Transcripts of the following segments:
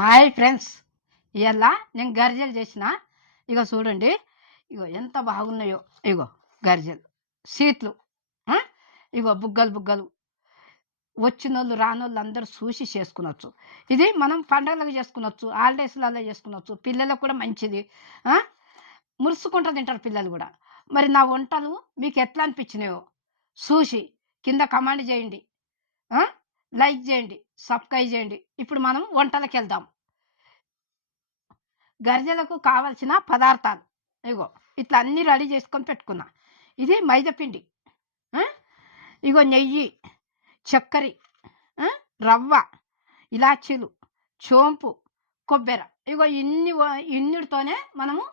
Hi friends. ఇవాళ నేను గర్జలు చేసిన. ఇగో చూడండి. ఇగో ఎంత బాగున్నాయో. ఇగో గర్జలు. సీట్లు. ఇగో బుగ్గలు బుగ్గలు. వచ్చిన వాళ్ళు రానోళ్ళు అందరూ చూసి చేసుకునొచ్చు. ఇది మనం పండగలకు చేసుకునొచ్చు హాలిడేస్లలో చేసుకునొచ్చు. పిల్లలకు కూడా మంచిది. మురుసుకుంటూ తింటారు పిల్లలు కూడా. మరి నా వంటలు మీకు ఎట్లా అనిపించినాయో చూసి కింద కమాండ్ చేయండి. లైక్ చేయండి. సబ్స్క్రైబ్ చేయండి. ఇప్పుడు మనం వంటలకు వెళ్దాం గరిజలకు కావలసిన పదార్థాలు. ఇగో ఇట్లా అన్నీ రెడీ చేసుకొని పెట్టుకున్నా. ఇది మైదాపిండి ఇగో నెయ్యి చక్కెర రవ్వ ఇలాచీలు చోంపు కొబ్బరి. ఇగో ఇన్ని ఇన్నిటితోనే మనము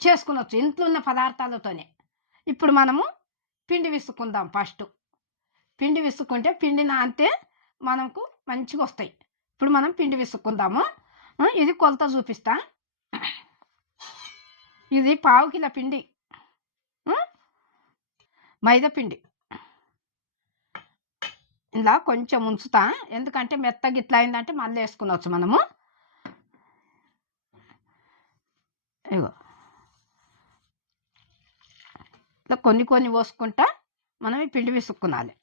చేసుకునొచ్చు. ఇంట్లో ఉన్న పదార్థాలతోనే. ఇప్పుడు మనము పిండి విసుకుందాం ఫస్ట్. పిండి విసుకుంటే పిండి అంతే మనకు మంచిగా వస్తాయి. ఇప్పుడు మనం పిండి విసుక్కుందాము. ఇది కొలత చూపిస్తా. ఇది పావు కిలో పిండి. మైదా పిండి. ఇలా కొంచెం ఉంచుతా. ఎందుకంటే మెత్తగా ఇట్లా అయిందంటే మళ్ళీ వేసుకునవచ్చు మనము. ఇగో ఇట్లా కొన్ని కొన్ని పోసుకుంటా మనం ఈ పిండి విసుక్కునాలి.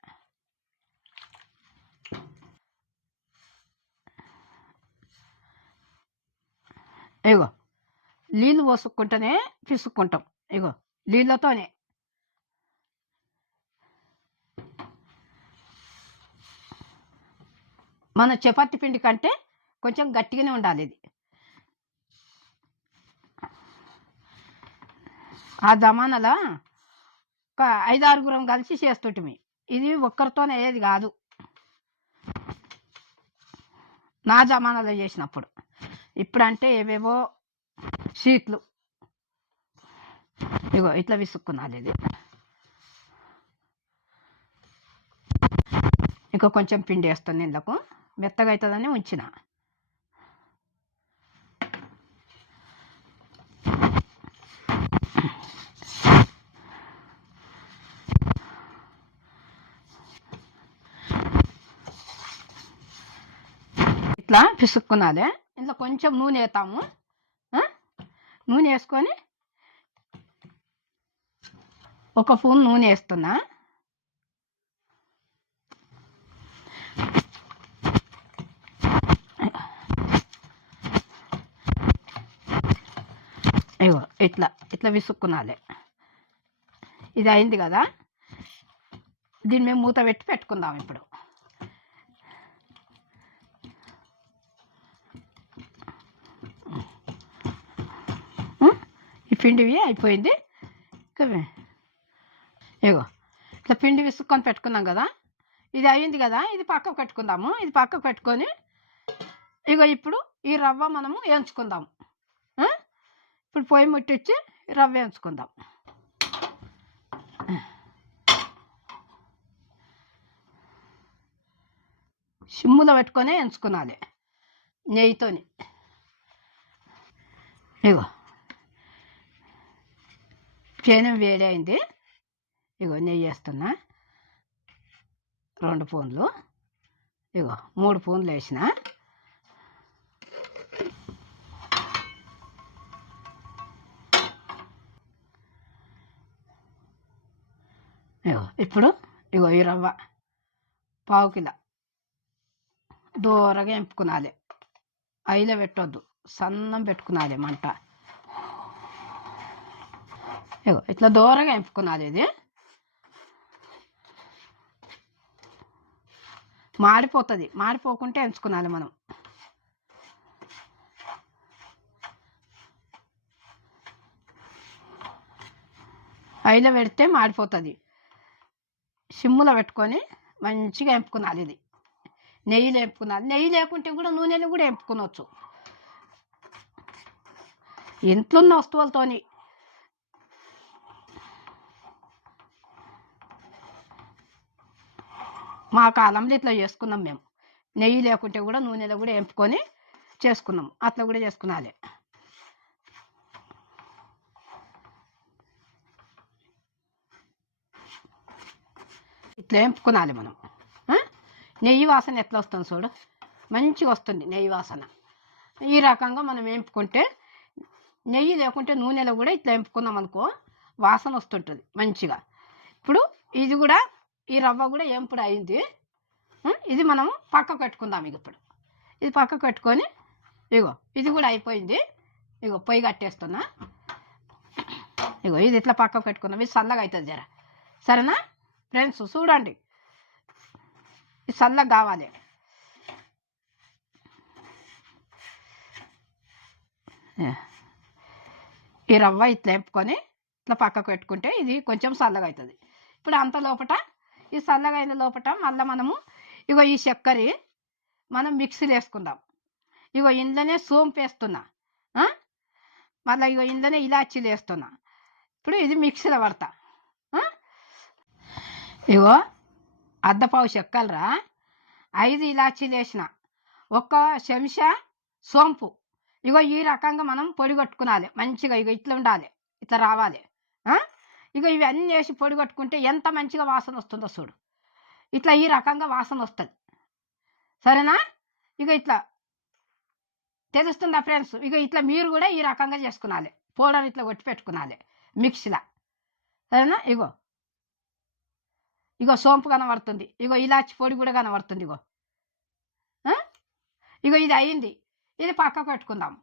ఇగో నీళ్ళు పోసుకుంటేనే పిసుక్కుంటాం. ఇగో నీళ్ళతోనే. మన చపాతి పిండి కంటే కొంచెం గట్టిగానే ఉండాలి ఇది. ఆ జమానాలో ఒక ఐదు ఆరుగురం కలిసి చేస్తుంటిమి. ఇది ఒక్కరితోనే అయ్యేది కాదు. నా జమానాలో చేసినప్పుడు. ఇప్పుడంటే ఏవేవో షీట్లు. ఇగో ఇట్లా విసుక్కున్నది ఇది. ఇంకో కొంచెం పిండి వేస్తాను ఇందుకు మెత్తగా అవుతుందని ఉంచిన. ఇట్లా పిసుక్కున్నదే ఇందులో కొంచెం నూనె వేస్తాము నూనె వేసుకొని ఒక స్పూన్ నూనె వేస్తున్నా. ఇగో ఇట్లా ఇట్లా విసుక్కునాలి. ఇది అయింది కదా? దీన్ని మేము మూత పెట్టి పెట్టుకుందాం ఇప్పుడు ఉం? ఈ పిండివి అయిపోయింది. ఇగో ఇట్లా పిండి విసుక్కొని పెట్టుకున్నాం కదా ఇది అయింది కదా ఇది పక్కకు పెట్టుకుందాము ఇది పక్కకు పెట్టుకొని ఇగో ఇప్పుడు ఈ రవ్వ మనము వేయించుకుందాము. ఇప్పుడు పొయ్యి ముట్టించి రవ్వ వేయించుకుందాం. సిమ్ములో పెట్టుకొని ఎంచుకున్నాలి నెయ్యితోని. ఇగో. పేనం వేడి అయింది ఇగో నెయ్యి వేస్తున్నా. రెండు పూన్లు. ఇగో మూడు పూన్లు వేసిన. ఇగో ఇప్పుడు ఇగో ఈ రవ్వ పావు కిలో. దూరగా ఎంపుకునాలి. ఐలో పెట్టొద్దు. సన్నం పెట్టుకునాలి మంట. ఇట్లా దూరగా ఎంపుకున్నది ఇది. మాడిపోతుంది. మాడిపోకుంటే ఎంచుకున్నాలి మనం. ఐలో పెడితే మాడిపోతుంది. సిమ్ములో పెట్టుకొని మంచిగా ఎంపుకున్నాలి ఇది. నెయ్యిలో ఎంపుకునాలి. నెయ్యి లేకుంటే కూడా నూనెలు కూడా ఎంపుకునవచ్చు ఇంట్లో ఉన్న వస్తువులతోని మా కాలంలో ఇట్లా చేసుకున్నాం మేము. నెయ్యి లేకుంటే కూడా నూనెలో కూడా ఎంపుకొని చేసుకున్నాం. అట్లా కూడా చేసుకున్నాలి ఇట్లా ఎంపుకునాలి మనం. నెయ్యి వాసన ఎట్లా వస్తుంది చూడు? మంచిగా వస్తుంది నెయ్యి వాసన. ఈ రకంగా మనం వేపుకుంటే నెయ్యి లేకుంటే నూనెలో కూడా ఇట్లా ఎంపుకున్నాం అనుకో వాసన వస్తుంటుంది మంచిగా. ఇప్పుడు ఇది కూడా ఈ రవ్వ కూడా ఎంపుడు అయింది? ఇది మనము పక్కకు పెట్టుకుందాం ఇక ఇప్పుడు. ఇది పక్కకు పెట్టుకొని ఇగో ఇది కూడా అయిపోయింది. ఇగో పొయ్యి కట్టేస్తున్నా. ఇగో ఇది ఇట్లా పక్కకు పెట్టుకుందాం. ఇది చల్లగా అవుతుంది జర. సరేనా? ఫ్రెండ్స్ చూడండి. ఇది చల్లగా కావాలి. ఈ రవ్వ ఇట్లా వేపుకొని ఇట్లా పక్కకు పెట్టుకుంటే ఇది కొంచెం చల్లగా అవుతుంది ఇప్పుడు అంత లోపట ఈ చల్లగా అయిన లోపట మళ్ళీ మనము ఇగో ఈ చక్కెర మనం మిక్సీలో వేసుకుందాం. ఇగో ఇందులోనే సోంపు వేస్తున్నా. మళ్ళీ ఇగో ఇందులోనే ఇలాచీలు వేస్తున్నా. ఇప్పుడు ఇది మిక్సీలో పడతా. ఇగో అద్దపావు చెక్కలరా ఐదు ఇలాచీలు వేసిన. ఒక్క చెంచా సోంపు. ఇగో ఈ రకంగా మనం పొడి కొట్టుకునాలి. మంచిగా ఇగో ఇట్లా ఉండాలి. ఇట్లా రావాలి. ఇక ఇవన్నీ వేసి పొడి కొట్టుకుంటే ఎంత మంచిగా వాసన వస్తుందో చూడు. ఇట్లా ఈ రకంగా వాసన వస్తుంది. సరేనా? ఇక ఇట్లా తెలుస్తుందా ఫ్రెండ్స్? ఇక ఇట్లా మీరు కూడా ఈ రకంగా చేసుకునాలి. పౌడర్ ఇట్లా కొట్టి పెట్టుకునాలి. మిక్సీలో. సరేనా? ఇగో. ఇగో సోంపు కనబడుతుంది. ఇగో ఇలాచి పొడి కూడా కనబడుతుంది ఇగో. ఇగో ఇది అయింది. ఇది పక్క పెట్టుకుందాం.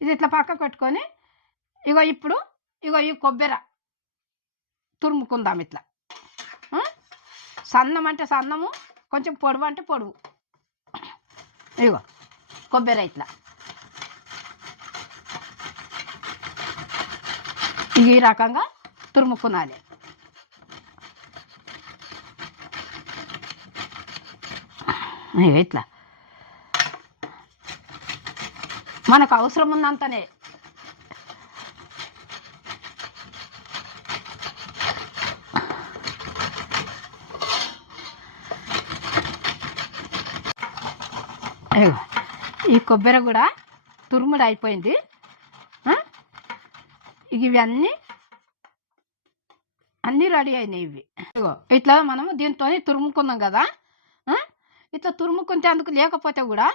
ఇది ఇట్లా పక్క పెట్టుకొని ఇగో ఇప్పుడు ఇగో ఈ కొబ్బరి తురుముకుందాం ఇట్లా. సన్నం అంటే సన్నము కొంచెం పొడవు అంటే పొడవు. ఇగో కొబ్బరి ఇట్లా. ఈ రకంగా తురుముకునాలి. ఇట్లా. మనకు అవసరం ఉన్నంతనే ఇగో ఈ కొబ్బరి కూడా తురుముడు అయిపోయింది. ఇవన్నీ అన్నీ రెడీ అయినాయి ఇవి. ఇగో ఇట్లా మనము దీంతో తురుముకున్నాం కదా. ఇట్లా తురుముకుంటే అందుకు లేకపోతే కూడా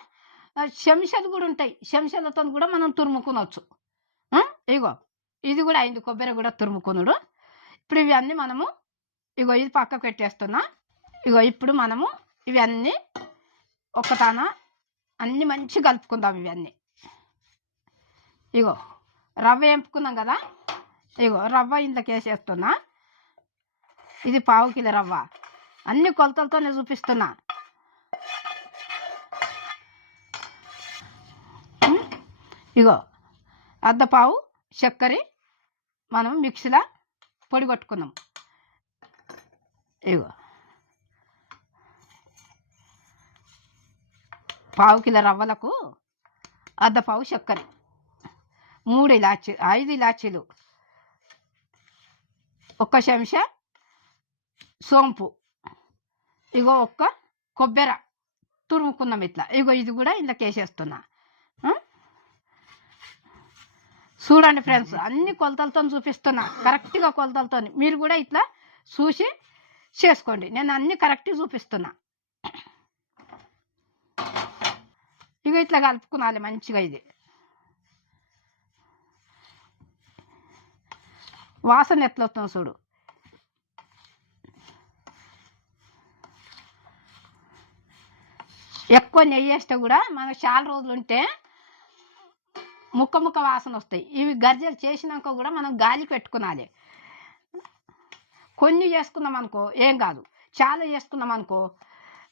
శంషలు కూడా ఉంటాయి. శంషలతో కూడా మనం తురుముకునవచ్చు ఇగో ఇది కూడా అయింది కొబ్బరి కూడా తురుముకునుడు ఇప్పుడు ఇవన్నీ మనము ఇగో ఇది పక్కకు పెట్టేస్తున్నా. ఇగో ఇప్పుడు మనము ఇవన్నీ ఒక్కతాన అన్ని మంచి కలుపుకుందాం ఇవన్నీ. ఇగో రవ్వ వేపుకున్నాం కదా? ఇగో రవ్వ ఇంట్లోకి వేసేస్తున్నా. ఇది పావు కిలో రవ్వ. అన్ని కొలతలతోనే చూపిస్తున్నా. ఇగో అర్ధ పావు చక్కెర మనం మిక్సీలో పొడి కొట్టుకున్నాం ఇగో పావు కిలో రవ్వలకు అర్ధ పావు చక్కెర మూడు ఇలాచి ఐదు ఇలాచీలు ఒక్క చెంచా సోంపు ఇగో ఒక్క కొబ్బెర తురుముకున్నాం ఇట్లా. ఇగో ఇది కూడా ఇందులోకి వేసేస్తున్నా? చూడండి ఫ్రెండ్స్ అన్ని కొలతలతో చూపిస్తున్నా. కరెక్ట్గా కొలతలతో మీరు కూడా ఇట్లా చూసి చేసుకోండి. నేను అన్ని కరెక్ట్గా చూపిస్తున్నా. ఇక ఇట్లా కలుపుకునాలి మంచిగా ఇది. వాసన ఎట్లా వస్తుందో చూడు. ఎక్కువ నెయ్యి వేస్తే కూడా మనకు చాలా రోజులు ఉంటే ముక్క ముక్క వాసన వస్తాయి. ఇవి గర్జలు చేసినాక కూడా మనం గాలి పెట్టుకునాలి. కొన్ని చేసుకున్నాం అనుకో ఏం కాదు. చాలా చేసుకున్నాం అనుకో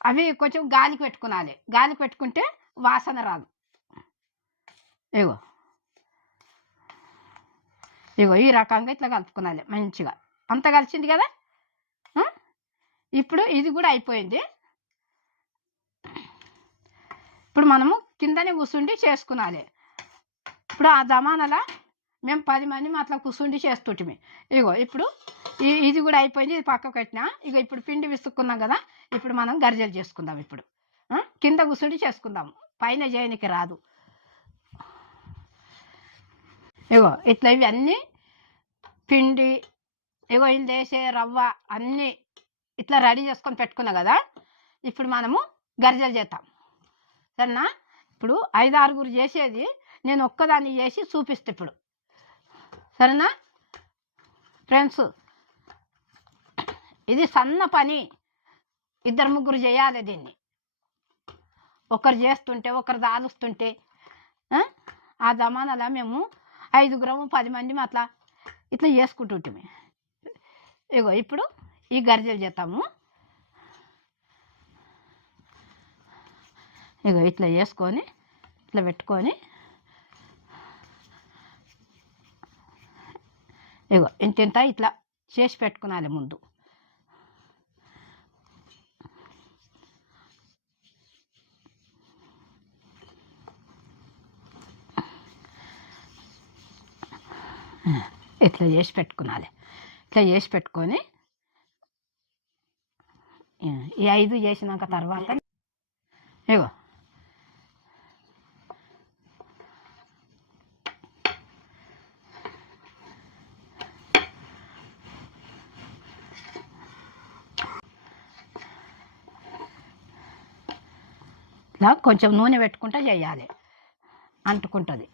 అవి కొంచెం గాలికి పెట్టుకునాలి. గాలికి పెట్టుకుంటే వాసన రాదు. ఇగో. ఇగో ఈ రకంగా ఇట్లా కలుపుకున్నాలి మంచిగా. అంత కలిసింది కదా? ఇప్పుడు ఇది కూడా అయిపోయింది. ఇప్పుడు మనము కిందనే కూర్చుండి చేసుకునాలి. ఇప్పుడు ఆ దమానలా మేము పది మంది అట్లా కూర్చుండి చేస్తుంటిమి. ఇగో ఇప్పుడు ఈ ఇది కూడా అయిపోయింది ఇది పక్కకు పెట్టినా. ఇగో ఇప్పుడు పిండి విసుక్కున్నాం కదా? ఇప్పుడు మనం గరిజలు చేసుకుందాం ఇప్పుడు. కింద కూర్చుండి చేసుకుందాము పైన చేయనికి రాదు. ఇగో ఇట్లా ఇవి అన్నీ పిండి ఇగో ఇది వేసే రవ్వ అన్నీ ఇట్లా రెడీ చేసుకొని పెట్టుకున్నా కదా ఇప్పుడు మనము గరిజలు చేద్దాం. సరేనా? ఇప్పుడు ఐదు ఆరుగురు చేసేది నేను ఒక్కదాన్ని చేసి చూపిస్తా ఇప్పుడు. సరేనా? ఫ్రెండ్స్ ఇది సన్న పని. ఇద్దరు ముగ్గురు చేయాలి దీన్ని. ఒకరు చేస్తుంటే ఒకరు దాలుస్తుంటే ఆ? ఆ జమానాలో మేము ఐదుగురము పది మంది అట్లా ఇట్లా చేసుకుంటుంటే ఇగో ఇప్పుడు ఈ గర్జలు చేస్తాము. ఇగో ఇట్లా వేసుకొని ఇట్లా పెట్టుకొని ఇగో ఇంత ఇంత ఇట్లా చేసి పెట్టుకునాలి ముందు. ఇట్లా చేసి పెట్టుకునాలి ఇట్లా చేసి పెట్టుకొని ఈ ఐదు చేసినాక తర్వాత ఇగో. ఇట్లా కొంచెం నూనె పెట్టుకుంటా చేయాలి. అంటుకుంటుంది.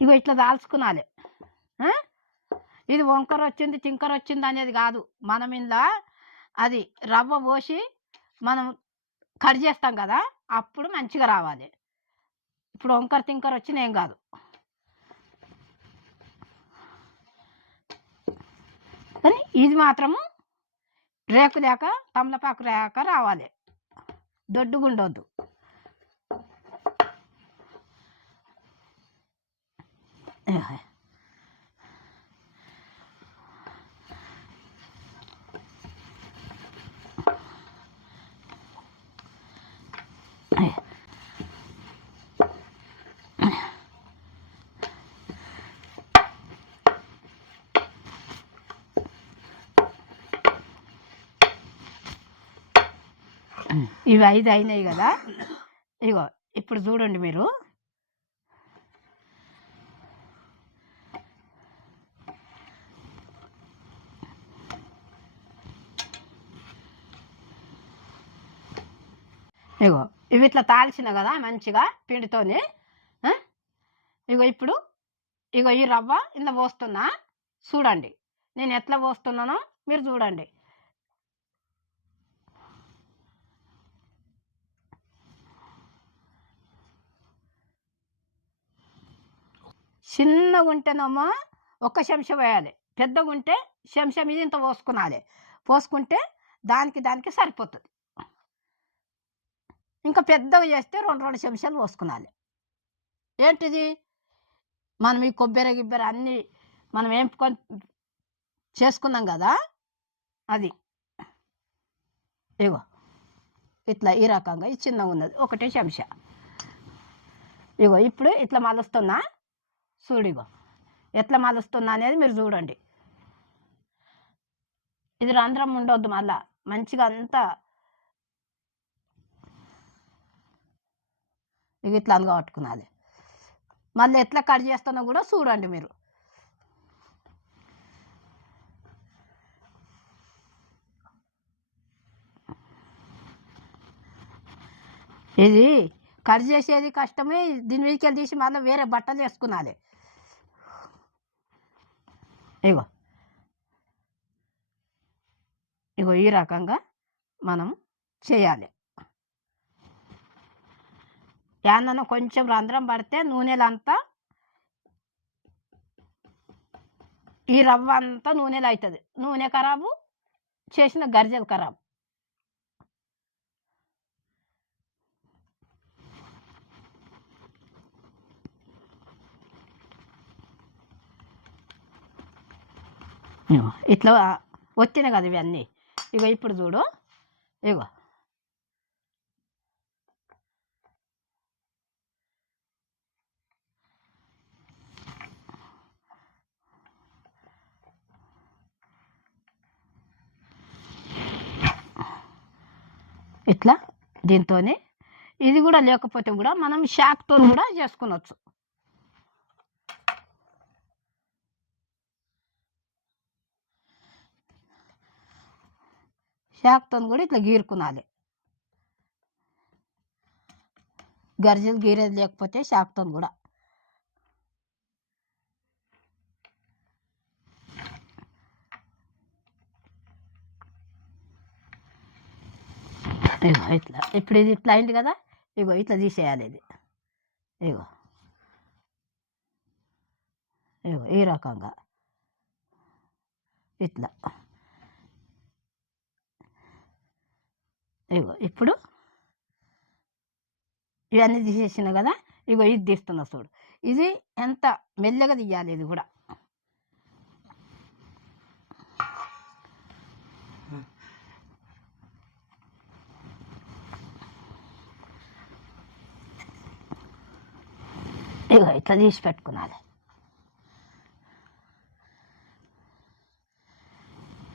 ఇగో ఇట్లా దాల్చుకునాలి. ఇది వంకర వచ్చింది టింకర వచ్చింది అనేది కాదు. మనం ఇందా అది రవ్వ పోసి మనం కట్ చేస్తాం కదా అప్పుడు మంచిగా రావాలి. ఇప్పుడు వంకర తింకర వచ్చిన ఏం కాదు. కానీ ఇది మాత్రము రేకు లేక తమలపాకు రేక రావాలి. దొడ్డుగుండొద్దు ఏహే. ఏ. ఇవి ఐదు అయినాయి కదా. ఇగో ఇప్పుడు చూడండి మీరు. ఇగో ఇవి ఇట్లా తాల్చిన కదా మంచిగా పిండితోని ఇగో ఇప్పుడు ఇగో ఈ రవ్వ ఇంత పోస్తున్నా. చూడండి నేను ఎట్లా పోస్తున్నానో మీరు చూడండి. చిన్నగా ఉంటేనేమో ఒక చెంచా వేయాలి పెద్దగా ఉంటే చెంచా మీద ఇంత పోసుకునాలి. పోసుకుంటే దానికి దానికి సరిపోతుంది. ఇంకా పెద్దగా చేస్తే రెండు రెండు చెంచాలు పోసుకునాలి. ఏంటిది? మనం ఈ కొబ్బరి గిబ్బరి అన్నీ మనం వేపుకొని చేసుకున్నాం కదా? అది. ఇగో ఇట్లా ఈ రకంగా ఇది చిన్నగా ఉన్నది. ఒకటే చెంచా. ఇగో ఇప్పుడు ఇట్లా మలుస్తున్నా. చూడిగో ఎట్లా మలుస్తున్నా అనేది మీరు చూడండి. ఇది రంధ్రం ఉండొద్దు మళ్ళా. మంచిగా అంతా ఇట్లా అనుగా మళ్ళీ ఎట్లా కట్ చేస్తానో కూడా చూడండి మీరు. ఇది కట్ చేసేది కష్టమే దీని మీదకి తీసి మళ్ళీ వేరే బట్టలు వేసుకున్నాలి ఇగో. ఇగో ఈ రకంగా మనం చేయాలి. యానను కొంచెం రంధ్రం పడితే నూనెలంతా ఈ రవ్వ అంతా నూనెలు అవుతుంది నూనె ఖరాబు చేసిన గరిజలు ఖరాబు. ఇట్లా వచ్చినాయి కదా ఇవన్నీ. ఇగో ఇప్పుడు చూడు. ఇగో. ఇట్లా దీంతోనే. ఇది కూడా లేకపోతే కూడా మనం షాక్తో కూడా చేసుకునొచ్చు. షాక్తో కూడా ఇట్లా గీరుకునాలి. గర్జలు గీరేది లేకపోతే షాక్తో కూడా. ఇగో ఇట్లా. ఇప్పుడు ఇది ఇట్లా అయింది కదా ఇగో ఇట్లా తీసేయాలి ఇది. ఇగో. ఇగో ఈ రకంగా. ఇట్లా. ఇగో ఇప్పుడు ఇవన్నీ తీసేసిన కదా ఇగో ఇది తీస్తున్నా చూడు. ఇది ఎంత మెల్లగా తీయాలి ఇది కూడా. ఇగో ఇట్లా తీసి పెట్టుకున్నాలి.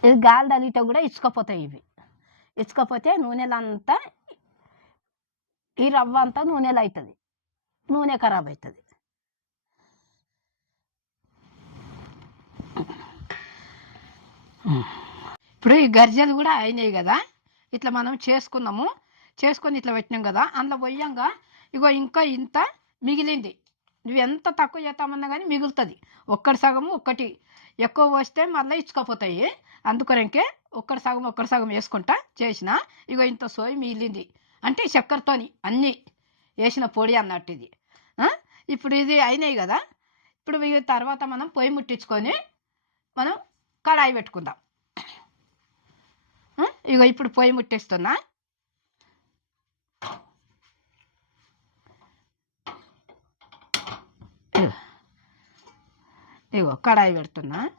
ఇది గాలి తగిలితే కూడా ఇచ్చుకపోతాయి ఇవి. ఇచ్చుకపోతే నూనెలంతా ఈ రవ్వ అంతా నూనెలు అవుతుంది నూనె ఖరాబ్ అవుతుంది ఇప్పుడు ఈ గర్జలు కూడా అయినాయి కదా. ఇట్లా మనం చేసుకున్నాము. చేసుకొని ఇట్లా పెట్టినాం కదా. అందులో పోయాక ఇగో ఇంకా ఇంత మిగిలింది. నువ్వు ఎంత తక్కువ చేస్తామన్నా కానీ మిగులుతుంది. ఒక్కటి సగము ఒక్కటి. ఎక్కువ పోస్తే మళ్ళీ ఇచ్చుకపోతాయి. అందుకొరకే ఒక్కటి సగం ఒక్కటి సగం వేసుకుంటా చేసిన ఇగో ఇంత సోయి మిగిలింది. అంటే చక్కెరతోని అన్నీ వేసిన పొడి అన్నట్టు ఇది. ఇప్పుడు ఇది అయినాయి కదా. ఇప్పుడు తర్వాత మనం పొయ్యి ముట్టించుకొని మనం కడాయి పెట్టుకుందాం. ఇగో ఇప్పుడు పొయ్యి ముట్టిస్తున్నా. ఇగో కడాయి పెడుతున్నా.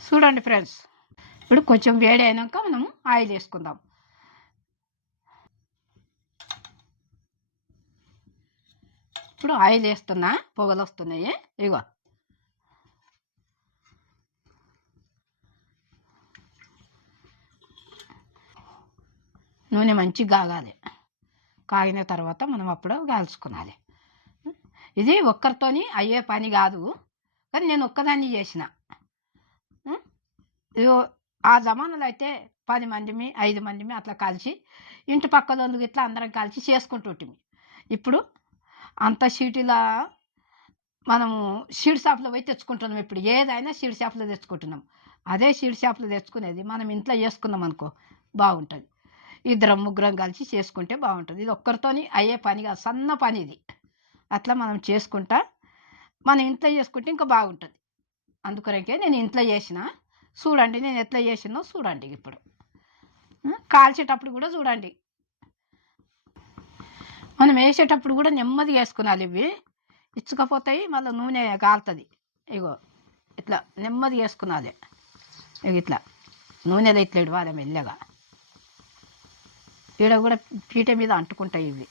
చూడండి ఫ్రెండ్స్ ఇప్పుడు కొంచెం వేడి అయినాక మనము ఆయిల్ వేసుకుందాం. ఇప్పుడు ఆయిల్ వేస్తున్నా పొగలు వస్తున్నాయి. ఇగో. నూనె మంచిగా కాగాలి. కాగిన తర్వాత మనం అప్పుడు కాల్చుకోవాలి ఇది ఒక్కరితోని అయ్యే పని కాదు. కానీ నేను ఒక్కదాన్ని చేసిన. ఆ జమానాలో అయితే పది మందిమి ఐదు మందిమి అట్లా కలిసి ఇంటి పక్క ఇట్లా అందరం కలిసి చేసుకుంటుంటిమి. ఇప్పుడు అంత సీటీలా మనము షీడ్ షాప్లో పోయి తెచ్చుకుంటున్నాం. ఇప్పుడు ఏదైనా సీడ్ షాప్లో తెచ్చుకుంటున్నాం. అదే సీడ్ షాప్లో తెచ్చుకునేది మనం ఇంట్లో చేసుకున్నాం అనుకో బాగుంటుంది. ఇద్దరం ముగ్గురం కలిసి చేసుకుంటే బాగుంటుంది. ఇది ఒక్కరితోని అయ్యే పని కాదు. సన్న పని ఇది. అట్లా మనం చేసుకుంటా మనం ఇంట్లో చేసుకుంటే ఇంకా బాగుంటుంది. అందుకొరకే నేను ఇంట్లో చేసిన చూడండి నేను ఎట్లా చేసినో చూడండి ఇప్పుడు. కాల్చేటప్పుడు కూడా చూడండి. మనం వేసేటప్పుడు కూడా నెమ్మదిగా వేసుకున్నాలి ఇవి. ఇచ్చుకపోతాయి మళ్ళీ నూనె కాలుతుంది. ఇగో ఇట్లా నెమ్మది వేసుకున్నాలి ఇగో ఇట్లా. నూనెలో ఇట్లా ఇడవాలి మెల్లగా. ఈడ కూడా పీట మీద అంటుకుంటాయి ఇవి.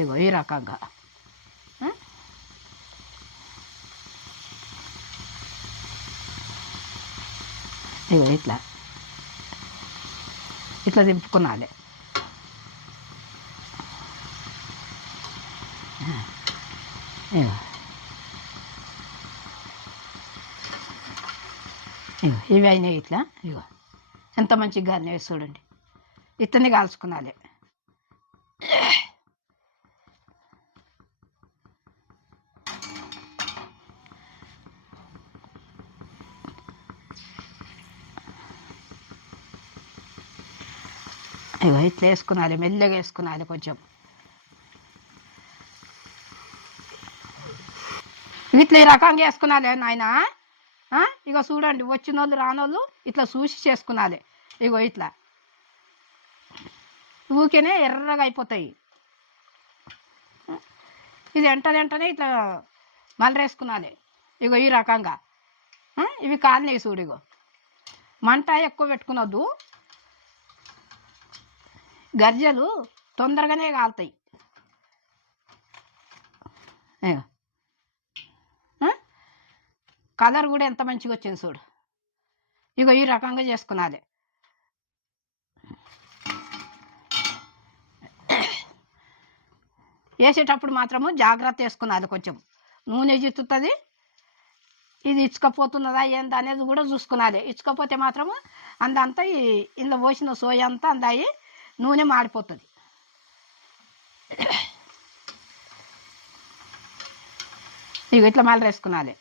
ఇగో ఈ రకంగా. ఇట్లా. ఇట్లా దింపుకున్నాలి. ఇగో. ఇవి అయినాయి ఇట్లా. ఇగో. ఎంత మంచిగా గాలినాయి చూడండి. ఇట్లనే కాల్చుకున్నాలి. ఇగో ఇట్లా వేసుకున్నాలి మెల్లగా వేసుకున్నాలి కొంచెం. ఇట్లా ఈ రకంగా వేసుకున్నాలి నాయన. ఇగో చూడండి వచ్చిన వాళ్ళు రానోళ్ళు ఇట్లా చూసి చేసుకున్నాలి ఇగో ఇట్లా. ఊరికేనే ఎర్రగా అయిపోతాయి. ఇది వెంట వెంటనే ఇట్లా మలరేసుకున్నాలి ఇగో ఈ రకంగా. ఇవి కాలినాయి చూడు ఇగో. మంట ఎక్కువ పెట్టుకునొద్దు. గర్జలు తొందరగానే కాలుతాయి. కలర్ కూడా ఎంత మంచిగా వచ్చింది చూడు. ఇగో ఈ రకంగా చేసుకున్నది వేసేటప్పుడు మాత్రము జాగ్రత్త వేసుకున్నది కొంచెం. నూనె చిత్తుతుంది. ఇది ఇచ్చుకపోతున్నదా ఏందా అనేది కూడా చూసుకున్నది ఇచ్చుకపోతే మాత్రము అందంతా ఇందులో పోసిన సోయ అంతా అందాయి. నూనె మాడిపోతుంది. ఇవి ఇట్లా మళ్ళీ వేసుకున్నాలి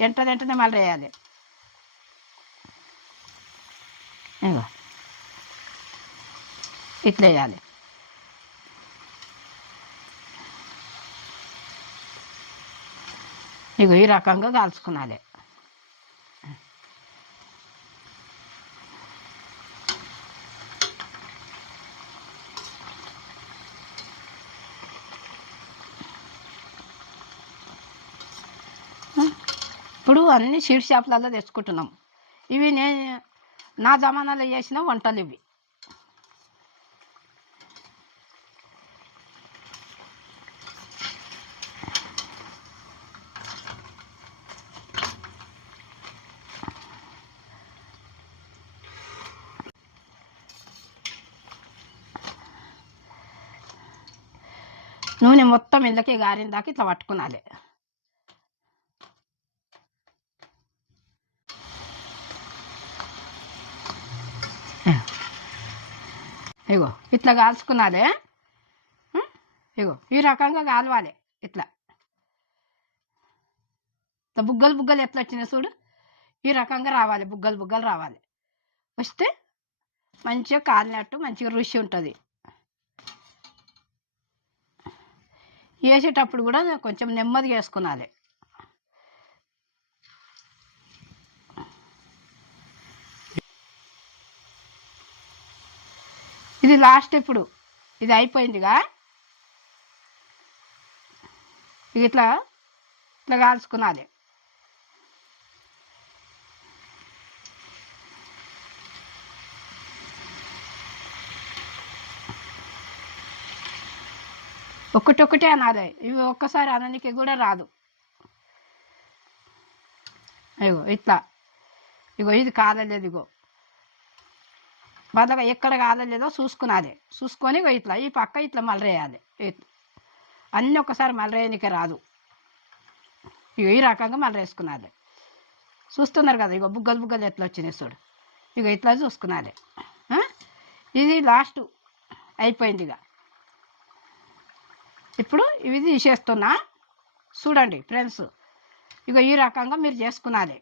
వెంట వెంటనే మళ్ళీ వేయాలి ఇగో ఇట్లా వేయాలి. ఇగో ఈ రకంగా కాల్చుకున్నాలి ఇప్పుడు అన్ని షీట్ షాపులలో తెచ్చుకుంటున్నాం. ఇవి నేను నా జమానాలో చేసిన వంటలు ఇవి. నూనె మొత్తం ఇళ్ళకి గారిన దాకా ఇట్లా పట్టుకునాలి. ఇగో ఇట్లా కాల్చుకున్నదే? ఇగో ఈ రకంగా కాలవాలి. ఇట్లా. ఇట్లా బుగ్గలు బుగ్గలు ఎట్లా వచ్చినాయి చూడు? ఈ రకంగా రావాలి బుగ్గలు బుగ్గలు రావాలి. వస్తే మంచిగా కాలినట్టు మంచిగా రుచి ఉంటుంది. వేసేటప్పుడు కూడా కొంచెం నెమ్మదిగా వేసుకున్నాలి ఇది లాస్ట్ ఇప్పుడు. ఇది అయిపోయిందిగా. ఇట్లా ఇట్లా కాల్చుకున్నది ఒక్కటొక్కటే అనాలి. ఇవి ఒక్కసారి అననికి కూడా రాదు. ఇగో ఇట్లా. ఇగో ఇది కాదలేదు ఇగో. బాగా ఎక్కడ కాదలేదో చూసుకున్నది చూసుకొని ఇగో ఇట్లా ఈ పక్క ఇట్లా మలరేయాలి. ఇట్లా అన్నీ ఒక్కసారి మలరేయనికే రాదు. ఇక ఈ రకంగా మలరేసుకున్నది చూస్తున్నారు కదా ఇక బుగ్గలు బుగ్గలు ఎట్లా వచ్చినాయి చూడు. ఇగో ఇట్లా చూసుకున్నది ఇది లాస్ట్ అయిపోయింది ఇక ఇప్పుడు ఇవి తీసేస్తున్నా. చూడండి ఫ్రెండ్స్. ఇక ఈ రకంగా మీరు చేసుకున్నది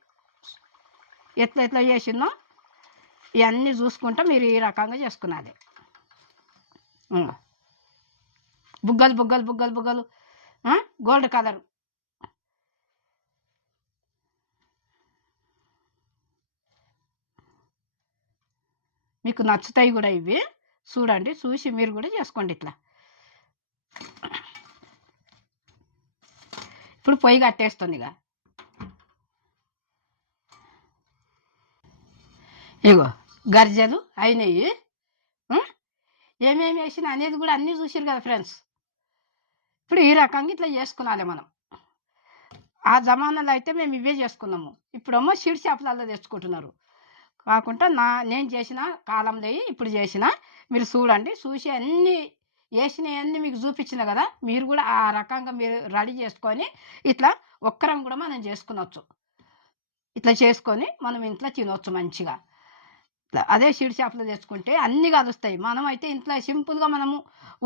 ఎట్లా ఎట్లా చేసిందో ఇవన్నీ చూసుకుంటా మీరు ఈ రకంగా చేసుకున్నది. బుగ్గలు బుగ్గలు బుగ్గలు బుగ్గలు. Gold colour. మీకు నచ్చుతాయి కూడా ఇవి. చూడండి చూసి మీరు కూడా చేసుకోండి ఇట్లా. ఇప్పుడు పొయ్యి కట్టేస్తుంది ఇక. ఇగో. గర్జలు అయినాయి. ఏమేమి వేసిన అనేది కూడా అన్నీ చూసారు కదా ఫ్రెండ్స్. ఇప్పుడు ఈ రకంగా ఇట్లా చేసుకున్నాలి మనం. ఆ జమానాలో అయితే మేము ఇవే చేసుకున్నాము. ఇప్పుడేమో షీట్ షాపులలో తెచ్చుకుంటున్నారు. కాకుండా నా నేను చేసిన కాలంలో ఇప్పుడు చేసిన. మీరు చూడండి చూసి అన్నీ వేసినవన్నీ మీకు చూపించిన కదా మీరు కూడా ఆ రకంగా మీరు రెడీ చేసుకొని ఇట్లా ఒక్కరం కూడా మనం చేసుకునొచ్చు. ఇట్లా చేసుకొని మనం ఇంట్లో తినొచ్చు మంచిగా. అదే షీడ్ షాప్లో తెచ్చుకుంటే అన్నీ కలుస్తాయి. మనం అయితే ఇంట్లో సింపుల్గా మనము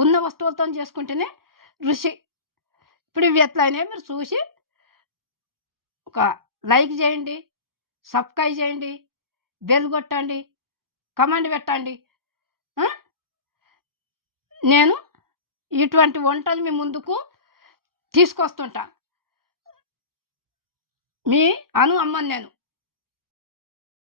ఉన్న వస్తువులతో చేసుకుంటేనే రుచి. ఇప్పుడు ఇవి ఎట్లా మీరు చూసి ఒక లైక్ చేయండి సబ్స్క్రైబ్ చేయండి బెల్ కొట్టండి కమెంట్ పెట్టండి. నేను ఇటువంటి వంటలు మీ ముందుకు తీసుకొస్తుంటా. మీ అను అమ్మని నేను.